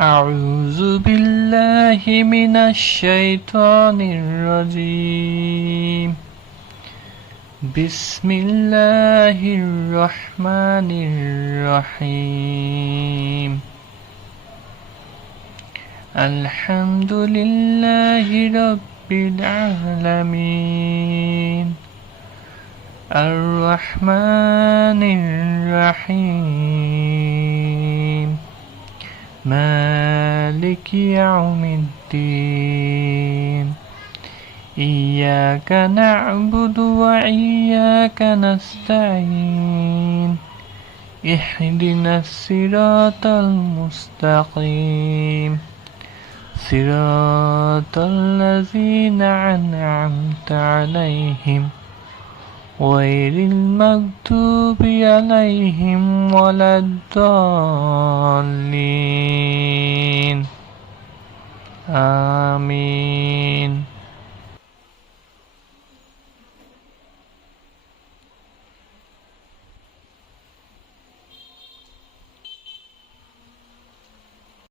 أعوذ بالله من الشيطان الرجيم. بسم الله الرحمن الرحيم. الحمد لله رب العالمين الرحمن الرحيم مالك يوم الدين إياك نعبد وإياك نستعين اهدنا الصراط المستقيم صراط الذين أنعمت عليهم غير المغضوب عليهم ولا الضالين آمين.